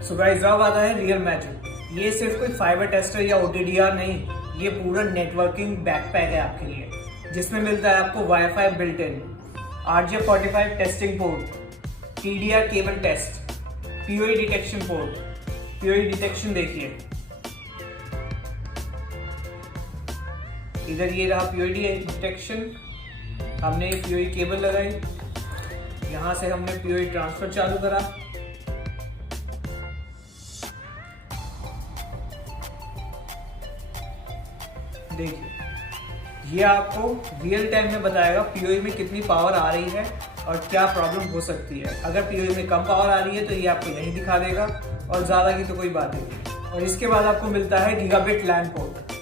So guys अब आता है रियल मैजिक। ये सिर्फ कोई फाइबर टेस्टर या OTDR नहीं, ये पूरा नेटवर्किंग बैकपैक है आपके लिए, जिसमें मिलता है आपको wifi built in, RJ45 testing port, TDR cable test, PoE detection port. PoE detection देखिए, इधर ये रहा PoE डिटेक्शन। हमने PoE केबल लगाई, यहाँ से हमने PoE ट्रांसफर चालू करा। देखिए ये आपको रियल टाइम में बताएगा PoE में कितनी पावर आ रही है और क्या प्रॉब्लम हो सकती है। अगर PoE में कम पावर आ रही है तो ये आपको यही दिखा देगा, और ज़्यादा की तो कोई बात नहीं। और इसके बाद आपको मिलता है गीगाबिट लैन पोर्ट।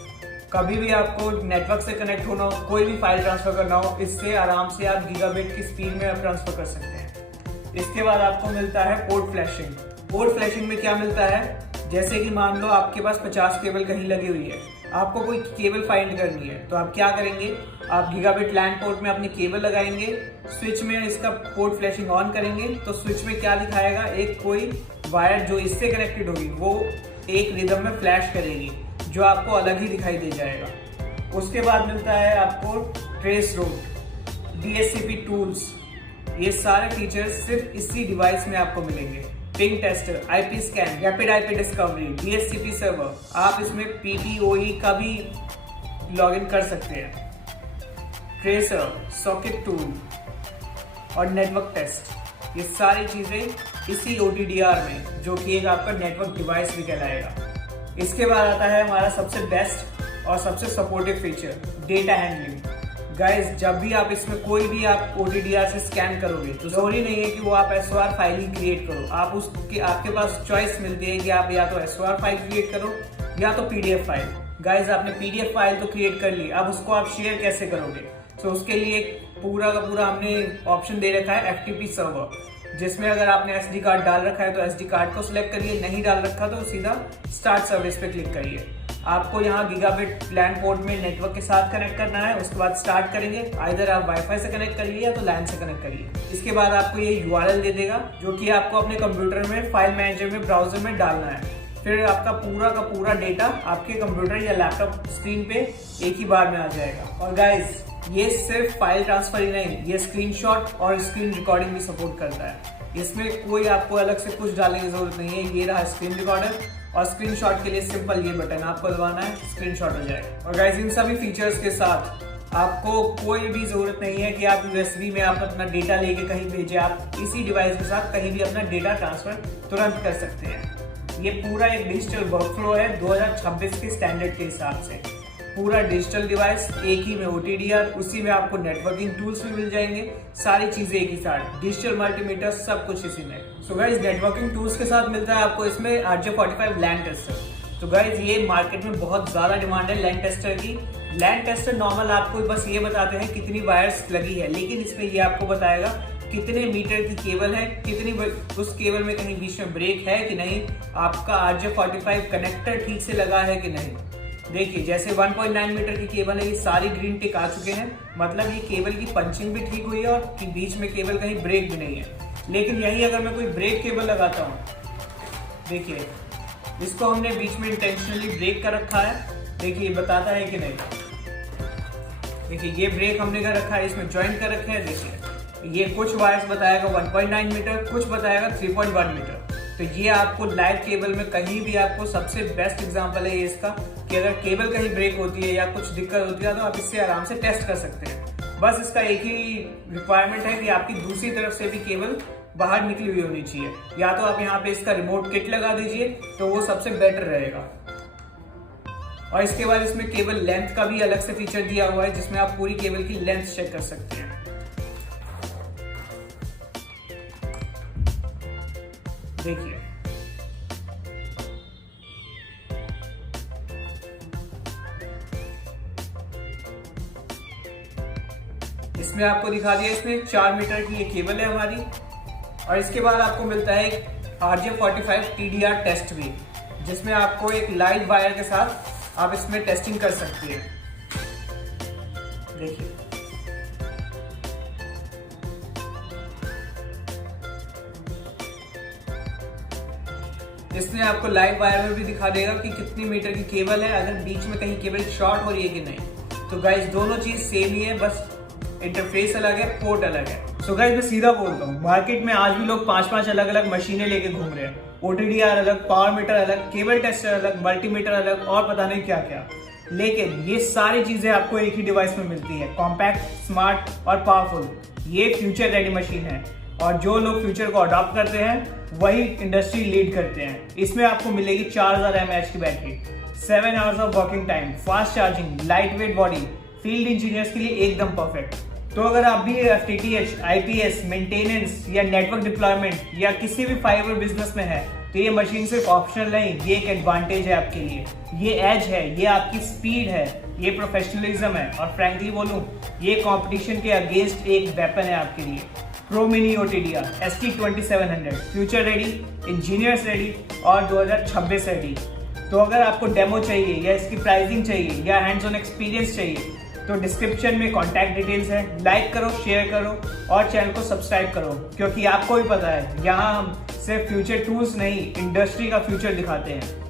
कभी भी आपको नेटवर्क से कनेक्ट होना हो, कोई भी फाइल ट्रांसफर करना हो, इससे आराम से आप गीगाबिट की स्पीड में आप ट्रांसफर कर सकते हैं। इसके बाद आपको मिलता है पोर्ट फ्लैशिंग। पोर्ट फ्लैशिंग में क्या मिलता है, जैसे कि मान लो आपके पास 50 केबल कहीं लगी हुई है, आपको कोई केबल फाइंड करनी है, तो आप क्या करेंगे, आप गीगाबिट लैन पोर्ट में अपनी केबल लगाएंगे, स्विच में इसका पोर्ट फ्लैशिंग ऑन करेंगे, तो स्विच में क्या दिखाएगा, एक कोई वायर जो इससे कनेक्टेड होगी वो एक रिदम में फ्लैश करेगी, जो आपको अलग ही दिखाई दे जाएगा। उसके बाद मिलता है आपको ट्रेस रूट, DHCP टूल्स। ये सारे फीचर्स सिर्फ इसी डिवाइस में आपको मिलेंगे। Ping tester, IP scan, rapid IP discovery, DHCP server, आप इसमें PPoE का भी लॉगिन कर सकते हैं। ट्रेसर, सॉकेट टूल और नेटवर्क टेस्ट, ये सारी चीजें इसी OTDR में, जो कि एक आपका नेटवर्क डिवाइस भी कहलाएगा। इसके बाद आता है हमारा सबसे बेस्ट और सबसे supportive feature, data handling. Guys जब भी आप इसमें कोई भी आप OTDR से स्कैन करोगे तो जरूरी नहीं है कि वो आप SOR फाइल ही क्रिएट करो, आप उसके आपके पास चॉइस मिलती है कि आप या तो SOR फाइल क्रिएट करो या तो PDF फाइल। गाइस आपने PDF फाइल तो क्रिएट कर ली, अब उसको आप शेयर कैसे करोगे, तो उसके लिए पूरा का पूरा हमने ऑप्शन दे रखा है FTP सर्वर, जिसमें अगर आपने SD कार्ड डाल रखा है तो SD कार्ड को सिलेक्ट करिए, नहीं डाल रखा तो सीधा स्टार्ट सर्विस पे क्लिक करिए। आपको यहाँ गीगाबिट लैन पोर्ट में नेटवर्क के साथ कनेक्ट करना है, उसके बाद स्टार्ट करेंगे, आइदर आप वाईफाई से कनेक्ट करिए या तो लैन से कनेक्ट करिए। इसके बाद आपको ये URL दे देगा, जो कि आपको अपने कंप्यूटर में फाइल मैनेजर में ब्राउजर में डालना है। फिर आपका पूरा का पूरा डेटा आपके कंप्यूटर या लैपटॉप स्क्रीन पे एक ही बार में आ जाएगा। और गाइज ये सिर्फ फाइल ट्रांसफर ही नहीं, ये स्क्रीनशॉट और स्क्रीन रिकॉर्डिंग भी सपोर्ट करता है। इसमें कोई आपको अलग से कुछ डालने की जरूरत नहीं है। ये रहा स्क्रीन रिकॉर्डर, और स्क्रीनशॉट के लिए सिंपल ये बटन आपको दबाना है, स्क्रीनशॉट हो जाएगा। और गाइस इन सभी फीचर्स के साथ आपको कोई भी जरूरत नहीं है कि आप USB में आप अपना डेटा लेके कहीं भेजें, आप इसी डिवाइस के साथ कहीं भी अपना डेटा ट्रांसफर तुरंत कर सकते हैं। ये पूरा एक डिजिटल वर्कफ्लो है 2026 के स्टैंडर्ड के हिसाब से। पूरा डिजिटल डिवाइस एक ही में OTDR, उसी में आपको नेटवर्किंग टूल्स भी मिल जाएंगे, सारी चीजें एक ही साथ, डिजिटल मल्टीमीटर सब कुछ इसी में। सो गाइस नेटवर्किंग टूल्स के साथ मिलता है आपको इसमें RJ45 लैन टेस्टर। तो गाइस ये मार्केट में बहुत ज्यादा डिमांड है लैन टेस्टर की। लैन टेस्टर नॉर्मल आपको बस ये बताते हैं कितनी वायर्स लगी है, लेकिन इसमें ये आपको बताएगा कितने मीटर की केबल है, कितनी उस केबल में कहीं बीच में ब्रेक है कि नहीं, आपका RJ45 कनेक्टर ठीक से लगा है कि नहीं। देखिए जैसे 1.9 मीटर की केबल है, ये सारी ग्रीन टिक आ चुके हैं, मतलब ये केबल की पंचिंग भी ठीक हुई है और कि बीच में केबल कहीं ब्रेक भी नहीं है। लेकिन यही अगर मैं कोई ब्रेक केबल लगाता हूँ, देखिए इसको हमने बीच में इंटेंशनली ब्रेक कर रखा है, देखिए बताता है कि नहीं। देखिए ये ब्रेक हमने कर रखा है, इसमें ज्वाइन कर रखे हैं। देखिए ये कुछ वायर्स बताएगा 1.9 मीटर, कुछ बताएगा 3.1 मीटर। तो ये आपको लाइव केबल में कहीं भी आपको सबसे बेस्ट एग्जांपल है ये इसका, कि अगर केबल कहीं ब्रेक होती है या कुछ दिक्कत होती है तो आप इससे आराम से टेस्ट कर सकते हैं। बस इसका एक ही रिक्वायरमेंट है कि आपकी दूसरी तरफ से भी केबल बाहर निकली हुई होनी चाहिए, या तो आप यहाँ पे इसका रिमोट किट लगा दीजिए तो वो सबसे बेटर रहेगा। और इसके बाद इसमें केबल लेंथ का भी अलग से फीचर दिया हुआ है, जिसमें आप पूरी केबल की लेंथ चेक कर सकते हैं। देखिए इसमें आपको दिखा दिया, इसमें 4 मीटर की ये केबल है हमारी। और इसके बाद आपको मिलता है एक RJ45 TDR टेस्ट भी, जिसमें आपको एक लाइव वायर के साथ आप इसमें टेस्टिंग कर सकते हैं। देखिए इसमें आपको लाइव वायर में भी दिखा देगा कि कितनी मीटर की केबल है, अगर बीच में कहीं केबल शॉर्ट हो रही है कि नहीं। तो गाइस दोनों चीज सेम ही है, बस इंटरफेस अलग है, पोर्ट अलग है। सो गाइस मैं सीधा बोलता हूँ, मार्केट में आज भी लोग 5-5 अलग अलग मशीनें लेके घूम रहे हैं। OTDR अलग, पावर मीटर अलग, केबल टेस्टर अलग, मल्टीमीटर अलग और पता नहीं क्या क्या। लेकिन ये सारी चीजें आपको एक ही डिवाइस में मिलती है, कॉम्पैक्ट, स्मार्ट और पावरफुल। ये फ्यूचर रेडी मशीन है और जो लोग फ्यूचर को अडॉप्ट करते हैं वही इंडस्ट्री लीड करते हैं। इसमें आपको मिलेगी 4000 mAh की battery, 7 hours of working time, fast charging, light weight body, field engineers के लिए एकदम परफेक्ट। तो अगर आप भी FTTH, IPS, मेंटेनेंस या नेटवर्क डिप्लॉयमेंट या किसी भी फाइबर बिजनेस में है तो ये मशीन सिर्फ ऑप्शनल नहीं, ये एक एडवांटेज है आपके लिए। ये एज है, ये आपकी स्पीड है, ये प्रोफेशनलिज्म है और फ्रैंकली बोलूं ये कंपटीशन के अगेंस्ट एक वेपन है आपके लिए। Pro mini OTDR ST2700 future ready, engineers ready और 2026 रेडी। तो अगर आपको डेमो चाहिए या इसकी प्राइसिंग चाहिए या हैंड्स ऑन एक्सपीरियंस चाहिए तो डिस्क्रिप्शन में कॉन्टैक्ट डिटेल्स है। लाइक करो, शेयर करो और चैनल को सब्सक्राइब करो, क्योंकि आपको भी पता है यहाँ हम सिर्फ फ्यूचर टूल्स नहीं, इंडस्ट्री का फ्यूचर दिखाते हैं।